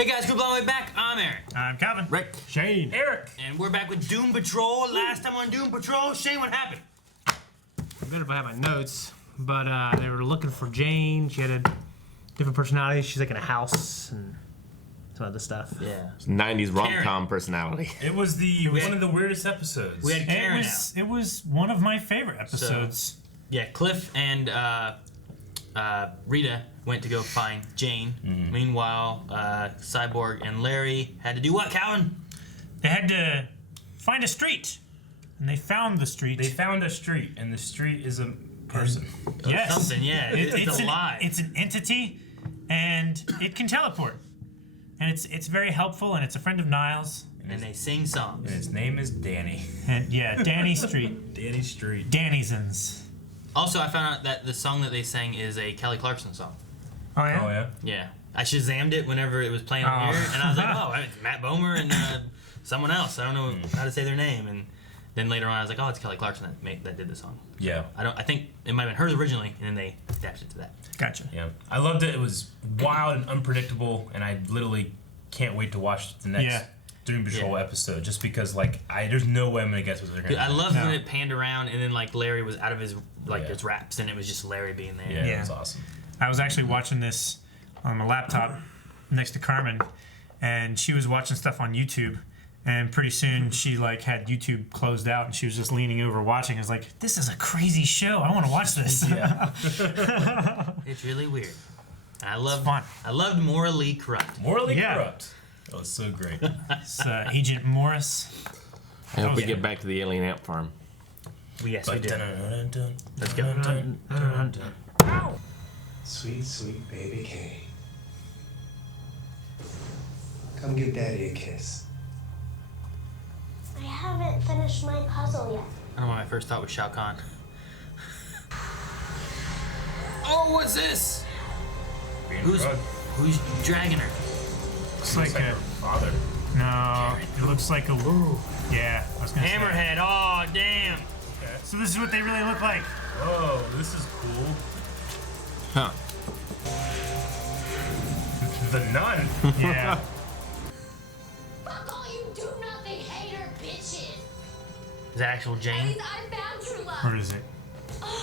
Hey guys, good long way back. I'm Aaron. I'm Calvin. Rick. Shane. Eric. And we're back with Doom Patrol. Last time on Doom Patrol, Shane, what happened? I'm good if I have my notes, but they were looking for Jane. She had a different personality. She's like in a house and some other stuff. Yeah. 90s rom-com personality. It was one of the weirdest episodes. We had Karen It was one of my favorite episodes. Yeah, Cliff and Rita went to go find Jane. Mm-hmm. Meanwhile, Cyborg and Larry had to do what, Calvin? They had to find a street, and they found the street. They found a street, and the street is a person. Yes. Something, yeah. It's alive. It's an entity, and it can teleport. And it's very helpful, and it's a friend of Niles. And they sing songs. And his name is Danny. And yeah, Danny Street. Danny Street. Danny'sons. Also, I found out that the song that they sang is a Kelly Clarkson song. Oh yeah? Oh, yeah? Yeah. I Shazammed it whenever it was playing on here, and I was like, oh, it's Matt Bomer and someone else. I don't know how to say their name. And then later on, I was like, oh, it's Kelly Clarkson that did the song. Yeah. I think it might have been hers originally, and then they adapted it to that. Gotcha. Yeah. I loved it. It was wild and unpredictable, and I literally can't wait to watch the next Doom Patrol episode, just because, there's no way I'm going to guess what they're going to do. I loved when it panned around, and then, Larry was out of his wraps, and it was just Larry being there. Yeah, it was awesome. I was actually watching this on my laptop next to Carmen, and she was watching stuff on YouTube, and pretty soon she had YouTube closed out, and she was just leaning over watching. I was like, this is a crazy show. I want to watch this. Yeah. It's really weird. And I loved Morally Corrupt. Morally Corrupt. That was so great. It's Agent Morris. I hope we get back to the alien ant farm. Yes, we did. Let's go. Sweet, sweet baby Kay. Come give Daddy a kiss. I haven't finished my puzzle yet. I don't know why my first thought was Shao Kahn. Oh, what's this? Who's dragging her? Looks like a father. No, it looks like a. Yeah, I was gonna say. Hammerhead. Oh, damn. Okay. So this is what they really look like. Whoa, this is cool. Huh. The nun. Yeah. Fuck all you do nothing hater bitches. Is that actual At Jane? least I found true love. Or is it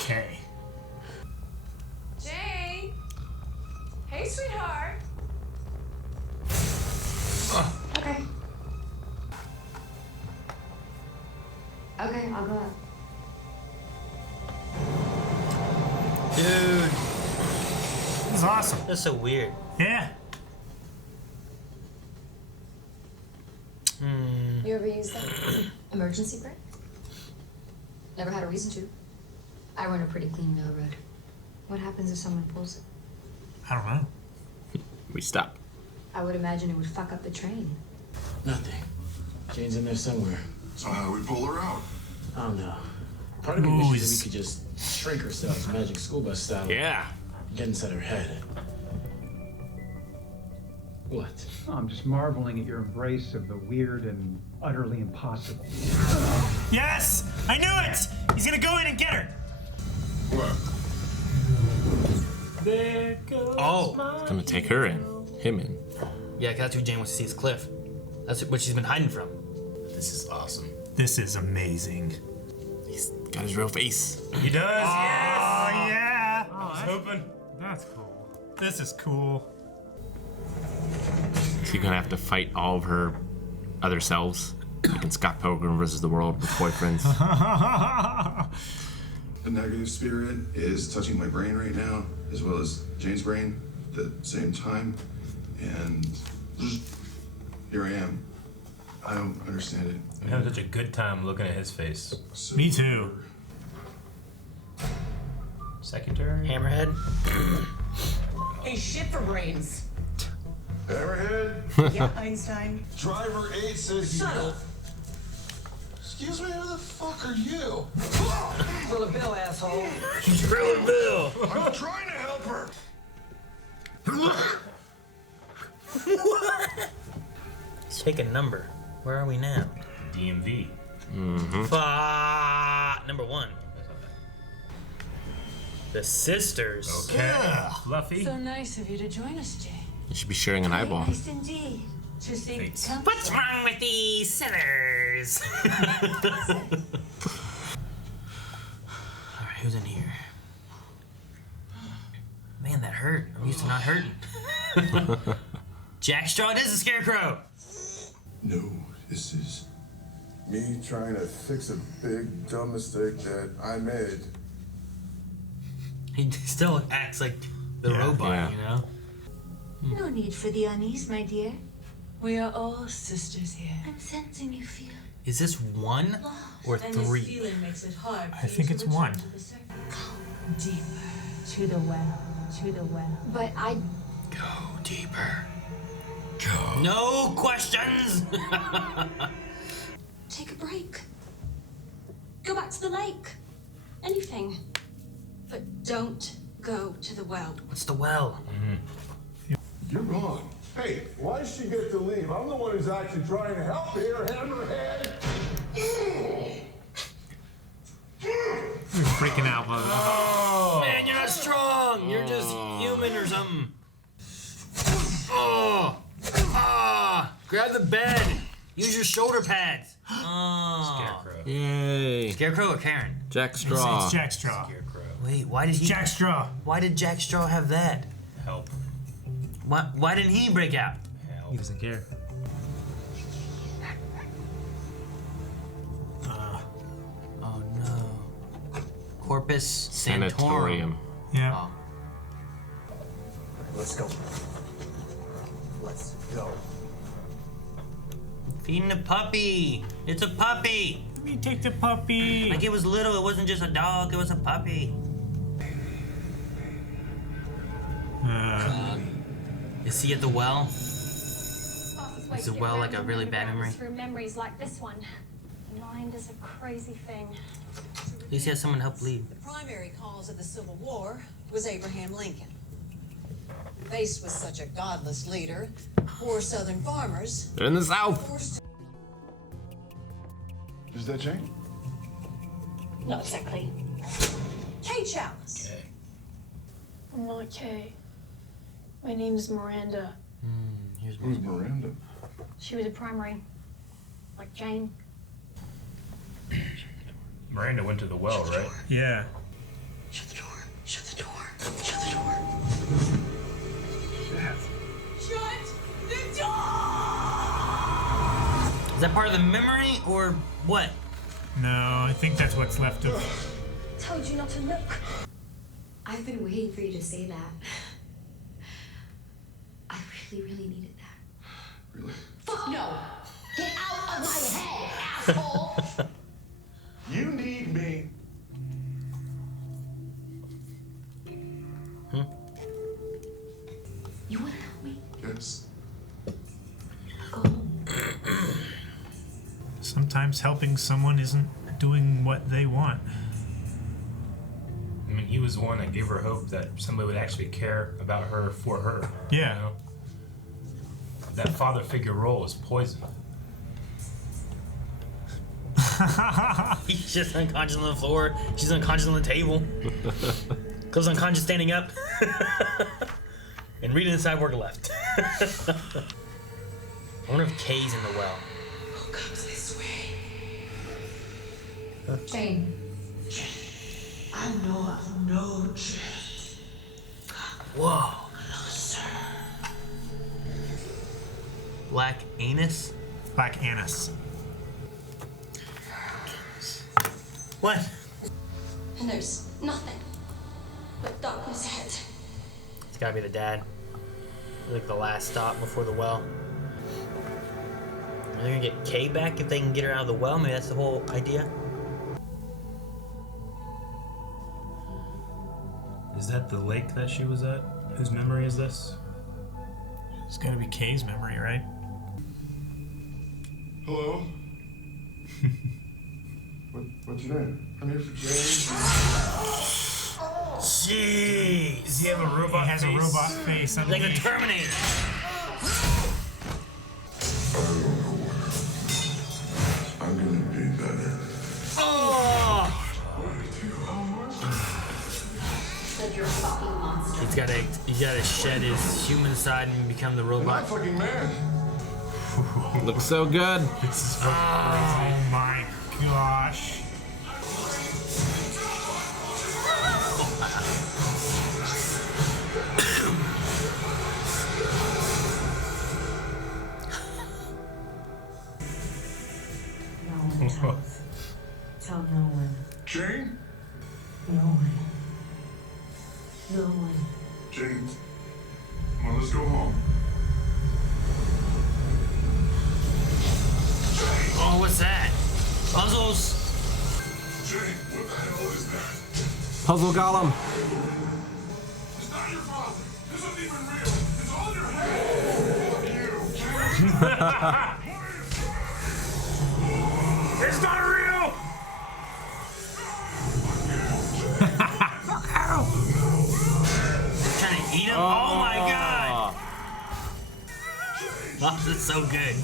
K? Jane. Hey, sweetheart. Okay. Okay, I'll go up. Dude, This is awesome. that's so weird. Yeah. You ever use that emergency brake? Never had a reason to. I run a pretty clean railroad. What happens if someone pulls it? I don't know. We stop. I would imagine it would fuck up the train. Nothing. Jane's in there somewhere. So how do we pull her out? I don't know. Part of me wishes that we could just shrink ourselves magic school bus style. Yeah. Get inside her head. What? I'm just marveling at your embrace of the weird and utterly impossible. Yes! I knew it! He's gonna go in and get her! What? There goes Oh. Gonna take her in. Him in. Yeah, 'cause that's who Jane wants to see is Cliff. That's what she's been hiding from. This is awesome. This is amazing. He's got his real face. He does, yes! Oh, yeah! I was hoping. That's cool. This is cool. Is he gonna have to fight all of her other selves? Like in Scott Pilgrim versus the World with boyfriends. The negative spirit is touching my brain right now, as well as Jane's brain at the same time. And here I am. I don't understand it. I'm having such a good time looking at his face. So Me too. Secretary? Hammerhead. Hey, shit for brains. Hammerhead? Yeah, Einstein. Driver 8 says Shut up. Excuse me, who the fuck are you? Roll a bill, asshole. Thriller Bill. I'm trying to help her. Take a number. Where are we now? DMV. Number 1. The sisters. Okay. Fluffy. So nice of you to join us, Jane. You should be sharing an eyeball. Nice indeed. To see What's wrong with these sinners? Alright, who's in here? Man, that hurt. I'm used to not hurting. Jackstraw, it is a scarecrow! No, this is me trying to fix a big dumb mistake that I made. He still acts like the robot, you know? No need for the unease, my dear. We are all sisters here. I'm sensing you feel Is this 1 or and this 3? feeling makes it hard for I think you it's to return 1. to the surface. Go deeper to the well, to the well. But I. Go deeper. Go. No questions! Take a break. Go back to the lake. Anything. But don't go to the well. What's the well? You're wrong. Hey, why does she get to leave? I'm the one who's actually trying to help here, Hammerhead. You're freaking out, mother. Oh. Man, you're not strong! You're just human or something. Oh! Ah! Grab the bed! Use your shoulder pads! Oh. Scarecrow. Yay. Scarecrow or Karen? Jackstraw. It's Jackstraw. Scarecrow. Wait, why did he... Jackstraw. Why did Jackstraw have that? Help. Why didn't he break out? Help. He doesn't care. Oh no. Corpus Sanatorium. Yeah. Oh. Let's go. Let's go. Feeding a puppy! It's a puppy! Let me take the puppy. Like it was little, it wasn't just a dog, it was a puppy. Is he at the well? Is the well like a really bad memory? Through memories like this one. Mind is a crazy thing. At least he has someone to help lead. The primary cause of the Civil War was Abraham Lincoln. Faced with such a godless leader, poor Southern farmers They're in the South. forced. Is that Jane? Not exactly. Kay Chalice. I'm not Kay. My name's Miranda. Who's Miranda? She was a primary. Like Jane. Miranda went to the well, right? Yeah. Shut the door. Shut the door. Shut the door. Shut the door! Is that part of the memory or what? No, I think that's what's left of. Told you not to look. I've been waiting for you to say that. I really needed that. Really? Fuck no! Get out of my head, asshole! You need me. You wanna help me? Yes. Go home. Sometimes helping someone isn't doing what they want. I mean, he was the one that gave her hope that somebody would actually care about her for her. Yeah. You know? That father figure role is poison. He's just unconscious on the floor. She's unconscious on the table. Cliff's unconscious standing up. And Rita and Cyborg left. I wonder if Kay's in the well. Who comes this way? Jane. I know Jane. Whoa. Black anus? Black anise. What? And there's nothing but darkness ahead. It's gotta be the dad. Like the last stop before the well. Are they gonna get Kay back if they can get her out of the well? Maybe that's the whole idea. Is that the lake that she was at? Whose memory is this? It's gotta be Kay's memory, right? Hello? What's your name? I'm here for Jane. Jeez. Does he have a robot He has face? a robot face. Like the Terminator. I'm gonna be better. Oh! Like you're a fucking monster. It's gotta shed his human side and become the robot. Not fucking man. Looks so good. Oh my gosh. Tell no one. Jane? No one. No one. Jane, come on, let's go home. Oh, what's that? Puzzles. Jane, what the hell is that? Puzzle Golem. It's not your father. This isn't even real. It's all in your head. Fuck you, Jane. It's not real! Trying to eat him? Oh my god! Oh, that's so good.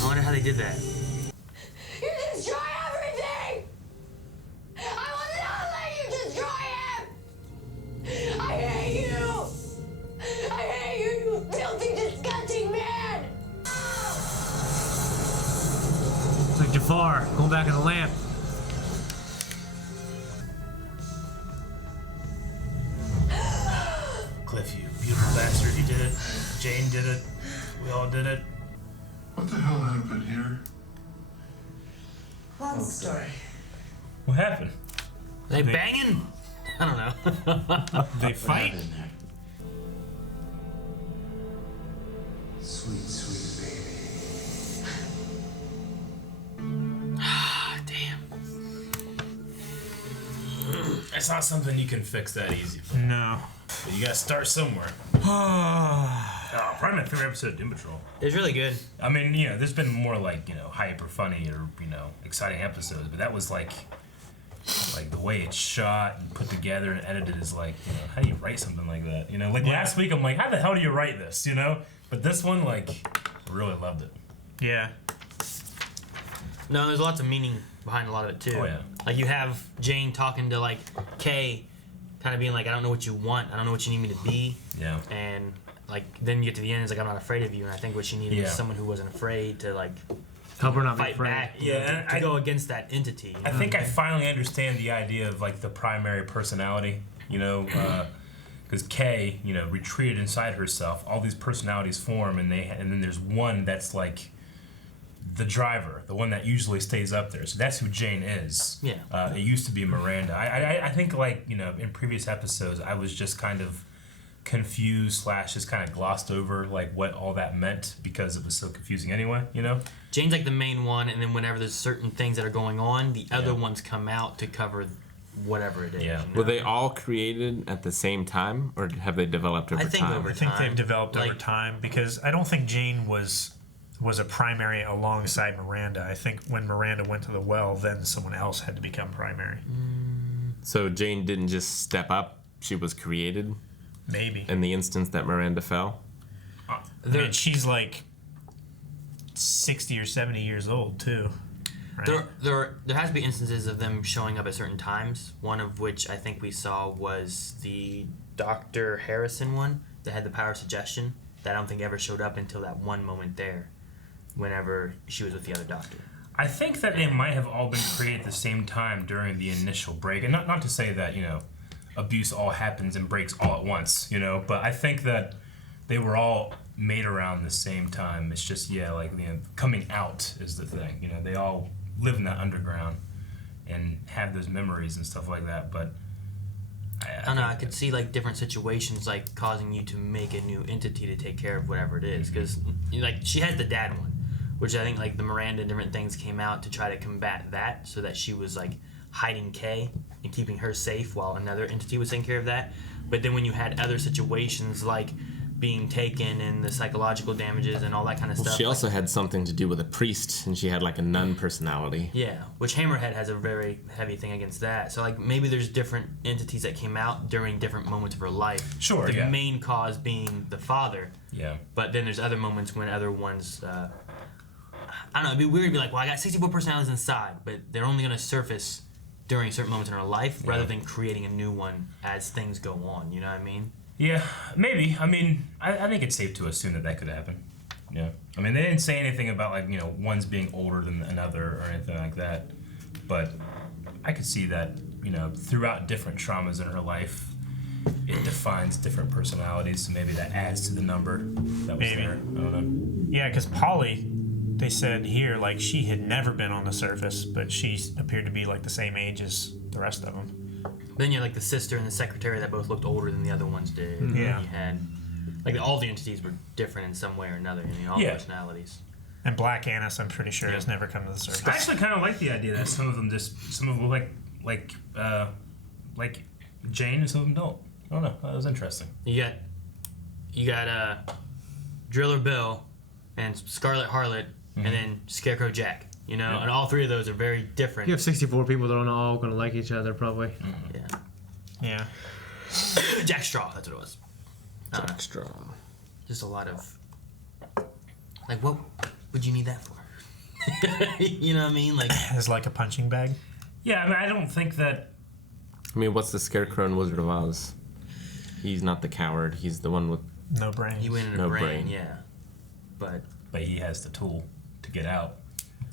I wonder how they did that. You destroy everything! I will not let you destroy him! I hate you! I hate you, you filthy, disgusting man! It's like Jafar going back in the lamp. Cliff, you beautiful bastard. You did it. Jane did it. We all did it. What the hell happened here? Long story. What happened? They banging? I don't know. They fight? Sweet, sweet baby. Damn. It's not something you can fix that easy. No. But you gotta start somewhere. Probably my favorite episode of Doom Patrol. It's really good. I mean, you know, there's been more like, you know, hyper funny or, you know, exciting episodes, but that was like the way it's shot and put together and edited is like, you know, how do you write something like that? You know, like last week I'm like, how the hell do you write this? You know? But this one, like, I really loved it. Yeah. No, there's lots of meaning behind a lot of it too. Oh, yeah. Like you have Jane talking to like Kay, kind of being like, I don't know what you want. I don't know what you need me to be. Yeah. And like then you get to the end, it's like I'm not afraid of you. And I think what she needed was someone who wasn't afraid to like help her not be fight afraid. back. Yeah, to go against that entity. You know? I think I finally understand the idea of like the primary personality, you know, because Kay, you know, retreated inside herself. All these personalities form, and then there's one that's like the driver, the one that usually stays up there. So that's who Jane is. Yeah. It used to be Miranda. I think like, you know, in previous episodes, I was just kind of confused / just kind of glossed over like what all that meant because it was so confusing anyway, you know? Jane's like the main one, and then whenever there's certain things that are going on, the other ones come out to cover whatever it is. Yeah. You know? Were they all created at the same time, or have they developed over I think time? over I think time. they've developed over Like- time because I don't think Jane was a primary alongside Miranda. I think when Miranda went to the well, then someone else had to become primary. So Jane didn't just step up; she was created. Maybe. In the instance that Miranda fell. I mean, she's like 60 or 70 years old too. Right? There has to be instances of them showing up at certain times. One of which I think we saw was the Dr. Harrison one that had the power of suggestion. That I don't think ever showed up until that one moment there, whenever she was with the other doctor. I think that they might have all been created at the same time during the initial break. And not to say that, you know, abuse all happens and breaks all at once, you know, but I think that they were all made around the same time. It's just, like, you know, coming out is the thing. You know, they all live in that underground and have those memories and stuff like that, but I don't know, I could see like different situations like causing you to make a new entity to take care of whatever it is, because like she has the dad one, which I think like the Miranda and different things came out to try to combat that, so that she was like hiding Kay and keeping her safe while another entity was taking care of that. But then when you had other situations like being taken and the psychological damages and all that kind of stuff. She also had something to do with a priest, and she had like a nun personality. Yeah, which Hammerhead has a very heavy thing against that. So like maybe there's different entities that came out during different moments of her life. Sure, The main cause being the father. Yeah. But then there's other moments when other ones, I don't know, it'd be weird to be like, well, I got 64 personalities inside, but they're only going to surface during certain moments in her life, rather than creating a new one as things go on. You know what I mean? Yeah, maybe. I mean, I think it's safe to assume that could happen. Yeah. I mean, they didn't say anything about, like, one's being older than another or anything like that. But I could see that, throughout different traumas in her life, it defines different personalities. So maybe that adds to the number that was there. I don't know. Yeah, because Polly, they said here, like, she had never been on the surface, but she appeared to be, like, the same age as the rest of them. Then you had like the sister and the secretary that both looked older than the other ones did. Mm-hmm. Yeah. And you had like all the entities were different in some way or another. All personalities. And Black Annis, I'm pretty sure, has never come to the surface. I actually kind of like the idea that some of them look like Jane and some of them don't. I don't know. That was interesting. You got Driller Bill and Scarlet Harlot and then Scarecrow Jack. And all three of those are very different. You have 64 people that are all going to like each other, probably. Yeah. Jack Straw, that's what it was. Jack Straw. Just a lot of... Like, what would you need that for? You know what I mean? Like, as like a punching bag? Yeah, I mean, I don't think that... I mean, what's the Scarecrow in Wizard of Oz? He's not the coward. He's the one with... No brain. He went in a brain, yeah. But he has the tool to get out.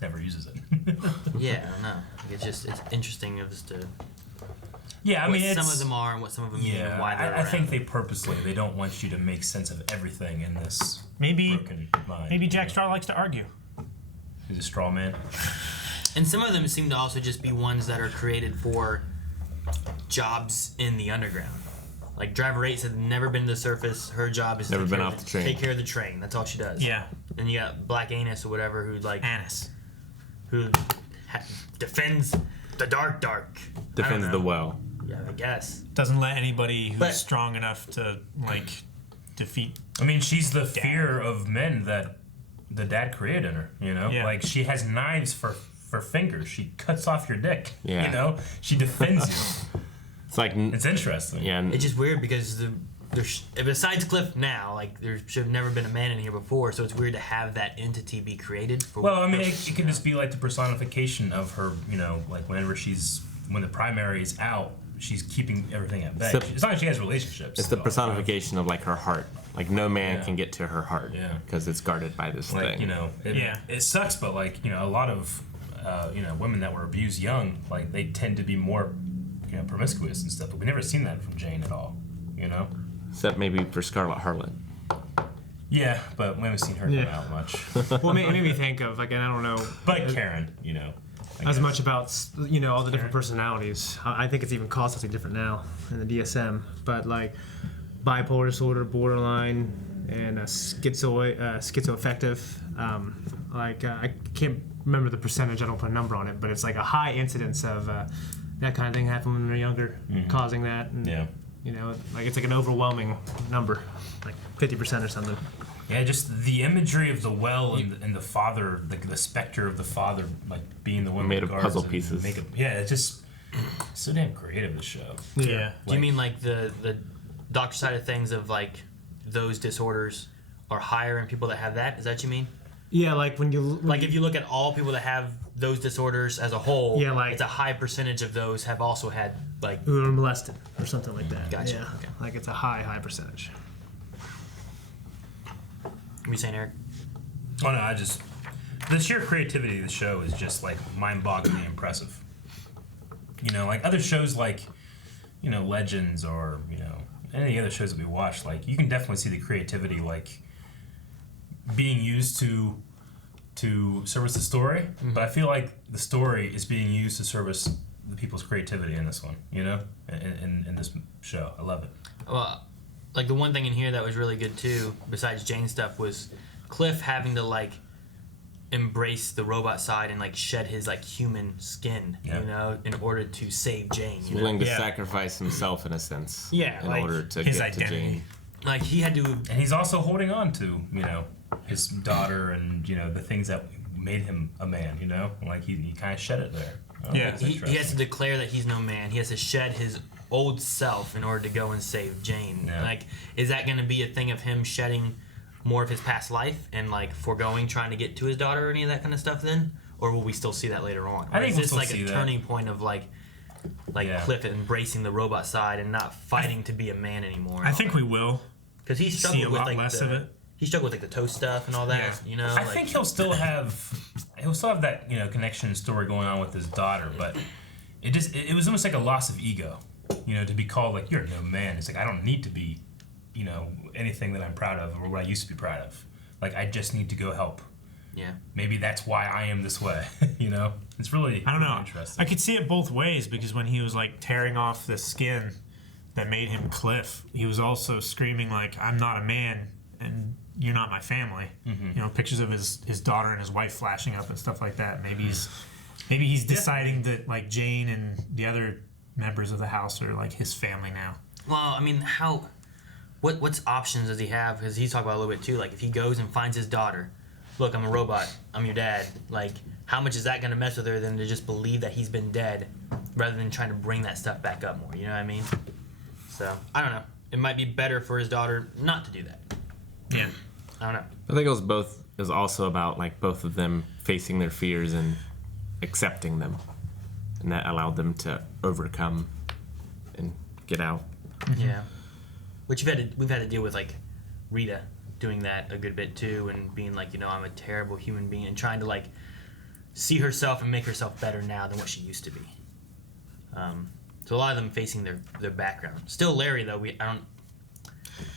Never uses it. Yeah, I don't know. It's interesting as to what some of them are and what some of them mean and why they're I think they purposely, they don't want you to make sense of everything in this broken mind. Maybe Jack Straw likes to argue. He's a straw man. And some of them seem to also just be ones that are created for jobs in the underground. Like Driver 8 had never been to the surface. Her job is to take care of the train. That's all she does. Yeah. Then you got Black Annis or whatever, who's like Annis, who defends the dark. Defends the well. Yeah, I guess. Doesn't let anybody who's strong enough to like defeat. I mean, she's the fear of men that the dad created in her. Yeah. Like she has knives for fingers. She cuts off your dick. Yeah. She defends you. It's interesting. Yeah. And it's just weird because besides Cliff now, like there should have never been a man in here before, so it's weird to have that entity be created. It could just be like the personification of her. Like when the primary is out, she's keeping everything at bay. As long as she has relationships. It's the personification of like her heart. Like no man can get to her heart. Yeah. Because it's guarded by this thing. It sucks, but like a lot of women that were abused young, like they tend to be more promiscuous and stuff. But we never seen that from Jane at all. Except maybe for Scarlet Harlot. Yeah, but we haven't seen her come out much. Well, it made me think of, like, and I don't know. But Karen, as much about, all the different personalities. I think it's even called something different now in the DSM. But, like, bipolar disorder, borderline, and schizoaffective. I can't remember the percentage. I don't put a number on it. But it's like a high incidence of that kind of thing happening when they're younger, causing that. And, it's like an overwhelming number, like 50% or something. Yeah, just the imagery of the well and the father, the specter of the father, like being the one made of puzzle pieces. It's just so damn creative. The show. Yeah. Do you mean like the doctor side of things of like those disorders are higher in people that have that? Is that what you mean? Yeah, like when if you look at all people that have those disorders as a whole, it's a high percentage of those have also had like who were molested or something like that. Gotcha. Yeah. Okay. Like it's a high percentage. What are you saying, Eric? Oh no, the sheer creativity of the show is just like mind-bogglingly impressive. Like other shows like Legends or any other shows that we watch, like you can definitely see the creativity like being used to service the story, but I feel like the story is being used to service the people's creativity in this one, in this show. I love it. Well, like the one thing in here that was really good too, besides Jane stuff, was Cliff having to like embrace the robot side and like shed his like human skin, in order to save Jane. He's willing to sacrifice himself in a sense. Yeah, in like order to his get identity. to Jane. Like he had to, and he's also holding on to his daughter and the things that made him a man. Like he kind of shed it there. He has to declare that he's no man. He has to shed his old self in order to go and save Jane. Yeah. Like, is that going to be a thing of him shedding more of his past life and like foregoing trying to get to his daughter or any of that kind of stuff then, or will we still see that later on? I think is we'll this still like see a that. turning point of like like Cliff embracing the robot side and not fighting to be a man anymore. I think we will. Because he struggled see a with lot like less of it. He struggled with like the toe stuff and all that. You know, I think he'll still have that connection and story going on with his daughter, but it was almost like a loss of ego. To be called like you're no man. It's like I don't need to be, anything that I'm proud of or what I used to be proud of. Like I just need to go help. Yeah. Maybe that's why I am this way. It's really I don't know. Interesting. I could see it both ways because when he was like tearing off the skin that made him Cliff, he was also screaming like I'm not a man and you're not my family. Mm-hmm. Pictures of his daughter and his wife flashing up and stuff like that. Maybe he's deciding that like Jane and the other members of the house are like his family now. Well, I mean, what's options does he have? Because he's talked about a little bit too. Like if he goes and finds his daughter, look, I'm a robot, I'm your dad. Like how much is that going to mess with her than to just believe that he's been dead rather than trying to bring that stuff back up more? You know what I mean? So I don't know. It might be better for his daughter not to do that. Yeah. I don't know. I think it was also about like both of them facing their fears and accepting them, and that allowed them to overcome and get out. Yeah. Which we've had to deal with like Rita doing that a good bit too, and being like, I'm a terrible human being, and trying to like see herself and make herself better now than what she used to be. So a lot of them facing their background. Still Larry though,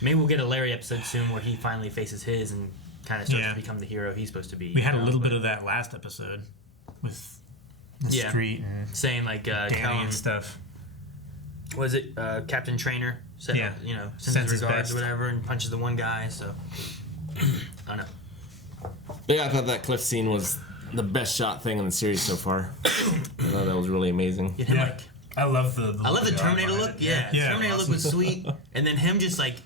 maybe we'll get a Larry episode soon where he finally faces his and kind of starts to become the hero he's supposed to be. We had a little bit of that last episode with the street and saying like Danny and stuff. Was it Captain Trainer? Sends his regards or whatever and punches the one guy. So I don't know. Yeah, I thought that Cliff scene was the best shot thing in the series so far. I thought that was really amazing. I love the Terminator look. Yeah, Terminator look was sweet, and then him just like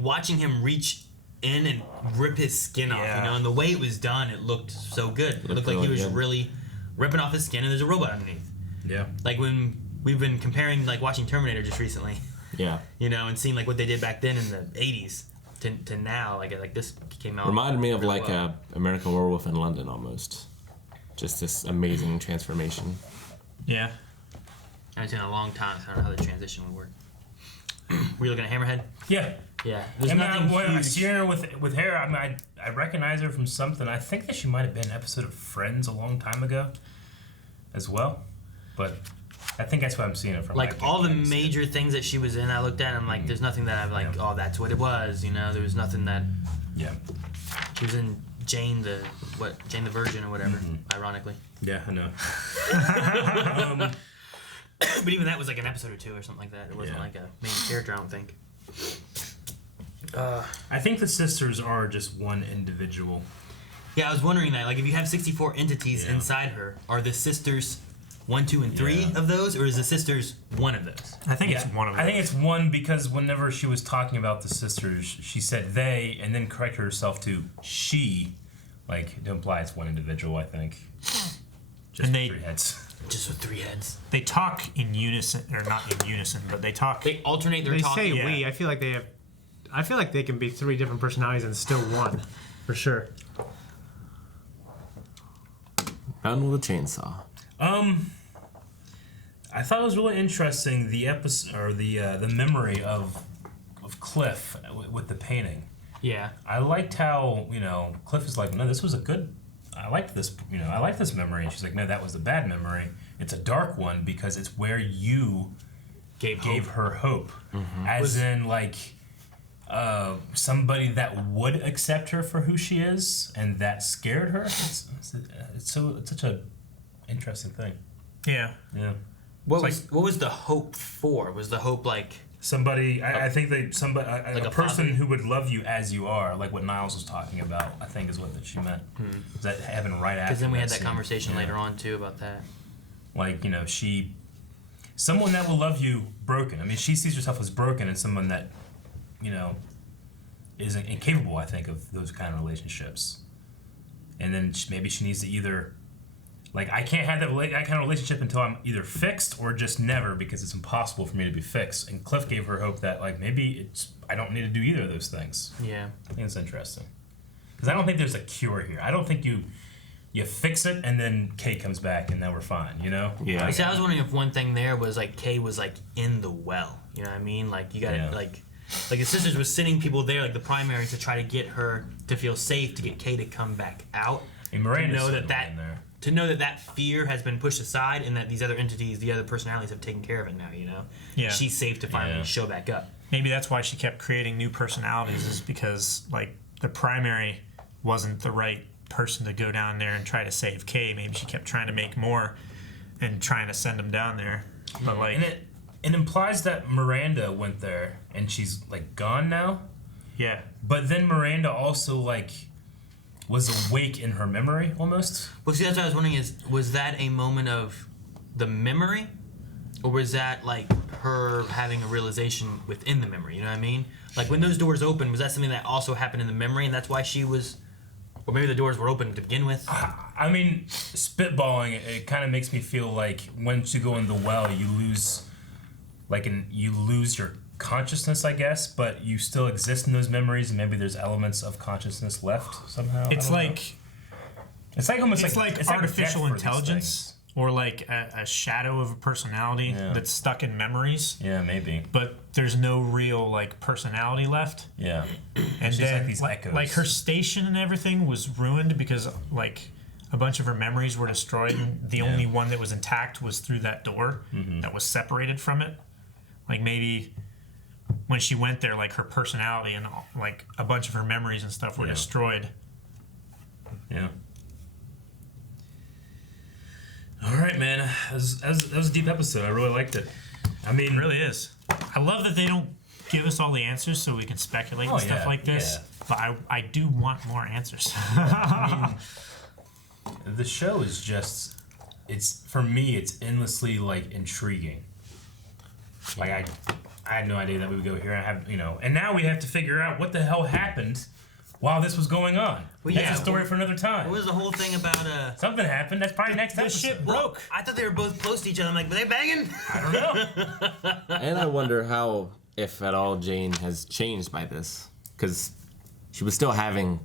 watching him reach in and rip his skin off. And the way it was done, it looked so good. It looked like he was really ripping off his skin, and there's a robot underneath. Yeah. Like when we've been comparing, like watching Terminator just recently. Yeah. And seeing like what they did back then in the '80s to now, like this came out. Reminded me of like American Werewolf in London almost. Just this amazing transformation. Yeah. I haven't seen it in a long time, so I don't know how the transition would work. Were you looking at Hammerhead? Yeah. Yeah. There's nothing huge. I see her with hair. I mean, I recognize her from something. I think that she might have been an episode of Friends a long time ago as well. But I think that's what I'm seeing it from. Like all the major things that she was in, I looked at and I'm like, there's nothing that I'm like, oh, that's what it was. There was nothing that... Yeah. She was in Jane the Virgin or whatever, ironically. Yeah, I know. But even that was like an episode or two or something like that. It wasn't like a main character, I don't think. I think the sisters are just one individual. Yeah, I was wondering that. Like, if you have 64 entities inside her, are the sisters 1, 2, and 3 of those, or is the sisters one of those? I think it's one of those. I think it's one because whenever she was talking about the sisters, she said they, and then corrected herself to she, like to imply it's one individual. I think. Just 3 heads. Just with 3 heads. They talk in unison, or not in unison, but they talk. They alternate their talking. They say we. I feel like they can be 3 different personalities and still one, for sure. Run with a chainsaw. I thought it was really interesting the episode or the memory of Cliff with the painting. Yeah. I liked how Cliff is like, no, this was a good. I liked this. I liked this memory, and she's like, no, that was a bad memory. It's a dark one because it's where you gave her hope, as in like somebody that would accept her for who she is, and that scared her. It's such a interesting thing. Yeah. Yeah. What was the hope for? Was the hope like somebody? I think like a person who would love you as you are, like what Niles was talking about. I think is what she meant. Is that happened right after? Because then we had that scene. conversation later on too about that. Like someone that will love you broken. I mean, she sees herself as broken, and someone that is incapable. I think of those kind of relationships. And then maybe she needs to either. Like, I can't have that kind of relationship until I'm either fixed or just never, because it's impossible for me to be fixed. And Cliff gave her hope that, like, maybe I don't need to do either of those things. Yeah. I think it's interesting. Because I don't think there's a cure here. I don't think you fix it, and then Kay comes back, and now we're fine. You know? Yeah. See, I was wondering if one thing there was like Kay was like in the well. You know what I mean? Like you got to like the sisters was sending people there, like the primary, to try to get her to feel safe, to get Kay to come back out. And Miranda's to know that fear has been pushed aside, and that these other entities, the other personalities, have taken care of it now. You know? Yeah. She's safe to finally show back up. Maybe that's why she kept creating new personalities, is because like the primary wasn't the right person to go down there and try to save Kay. Maybe she kept trying to make more and trying to send him down there. But like, and it implies that Miranda went there and she's like gone now. Yeah. But then Miranda also like was awake in her memory almost. Well, see, that's what I was wondering was that a moment of the memory, or was that like her having a realization within the memory? You know what I mean? Like when those doors opened, was that something that also happened in the memory, and that's why she was, or maybe the doors were open to begin with? I mean, spitballing, it kind of makes me feel like once you go in the well, you lose, you lose your consciousness, I guess, but you still exist in those memories, and maybe there's elements of consciousness left somehow. It's like almost it's like artificial intelligence, or like a shadow of a personality that's stuck in memories. Yeah, maybe. But there's no real like personality left. Yeah. And she's then like these echoes. like her station and everything was ruined because like a bunch of her memories were destroyed, and the only one that was intact was through that door that was separated from it. Like maybe when she went there, like her personality and like a bunch of her memories and stuff were destroyed. Yeah. All right, man. That was a deep episode. I really liked it. I mean, it really is. I love that they don't give us all the answers so we can speculate and stuff like this. But I do want more answers. I mean, the show is just, for me, it's endlessly like intriguing. Like I had no idea that we would go here and have, and now we have to figure out what the hell happened while this was going on. Well, that's a story for another time. What was the whole thing about something happened? That's probably next episode. Shit broke. I thought they were both close to each other. I'm like, were they banging? I don't know. And I wonder how, if at all, Jane has changed by this, because she was still having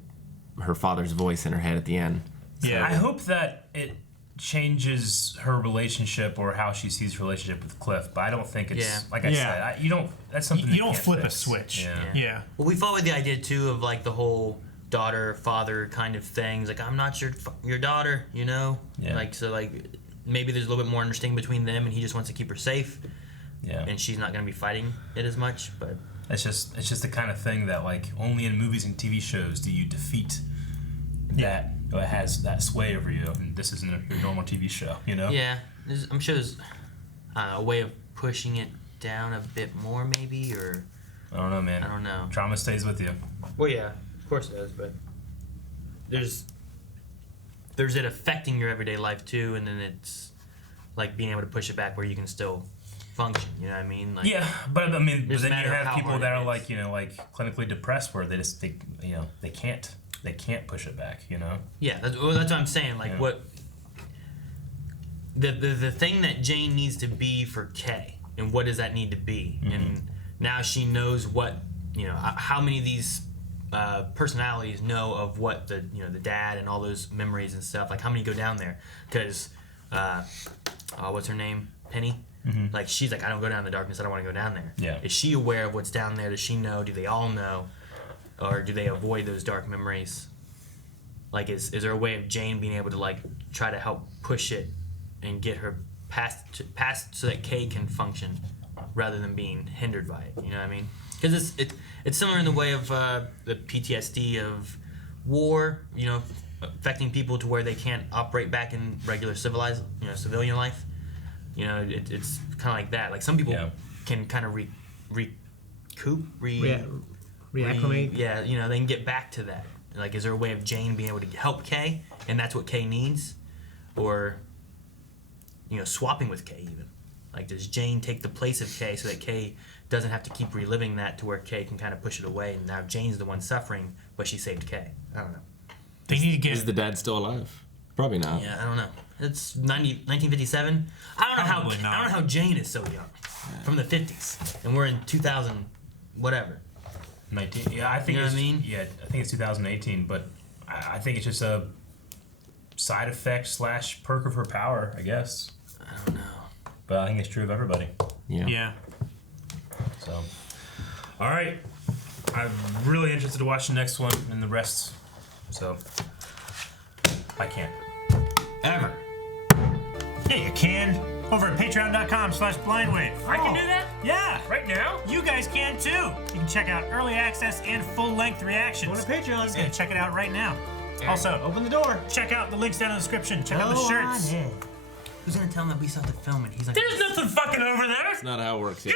her father's voice in her head at the end. Yeah, I hope that it changes her relationship or how she sees her relationship with Cliff, but I don't think it's like I said. You don't. That's something you don't flip fix. a switch. Yeah. Well, we fought with the idea too of like the whole daughter father kind of things. Like, I'm not your daughter, Yeah. Like, so like maybe there's a little bit more understanding between them, and he just wants to keep her safe. Yeah. And she's not gonna be fighting it as much, but it's just the kind of thing that like only in movies and TV shows do you defeat that. It has that sway over you, and this isn't your normal TV show, Yeah, I'm sure there's a way of pushing it down a bit more, maybe, or I don't know, man. I don't know. Trauma stays with you. Well, yeah, of course it does, but there's it affecting your everyday life too, and then it's like being able to push it back where you can still function. You know what I mean? Like, yeah, but I mean, but then you matter have how people hard that it are is. like like clinically depressed, where they can't push it back. Yeah, that's what I'm saying. Like what the thing that Jane needs to be for Kay, and what does that need to be? And now she knows what how many of these personalities know of what the the dad and all those memories and stuff. Like how many go down there? Because what's her name? Penny. Like she's like, I don't go down in the darkness. I don't want to go down there. Yeah. Is she aware of what's down there? Does she know? Do they all know? Or do they avoid those dark memories? Like, is there a way of Jane being able to like try to help push it and get her past so that Kay can function rather than being hindered by it? You know what I mean? Because it's similar in the way of the PTSD of war. Affecting people to where they can't operate back in regular civilized civilian life. It's kind of like that. Like some people can kind of recoup. Reacclimate. They can get back to that. Like, is there a way of Jane being able to help Kay, and that's what Kay needs, or swapping with Kay even? Like, does Jane take the place of Kay so that Kay doesn't have to keep reliving that to where Kay can kind of push it away, and now Jane's the one suffering, but she saved Kay? I don't know. They need to get. Is the dad still alive? Probably not. Yeah, I don't know. It's 1957. I don't know how Jane is so young, from the 50s, and we're in 2000, whatever. 19. Yeah, I think. You know what I mean? Yeah, I think it's 2018, but I think it's just a side effect / perk of her power, I guess. I don't know. But I think it's true of everybody. Yeah. So, all right. I'm really interested to watch the next one and the rest. So, I can't. Ever. Yeah, you can. Over at patreon.com/blindwave. I can do that? Yeah. Right now? You guys can too. You can check out early access and full-length reactions. Go to Patreon. Just gonna check it out right now. Also, open the door. Check out the links down in the description. Check out the shirts. Who's gonna tell him that we still have to film it? He's like, there's nothing fucking over there. That's not how it works. Yeah.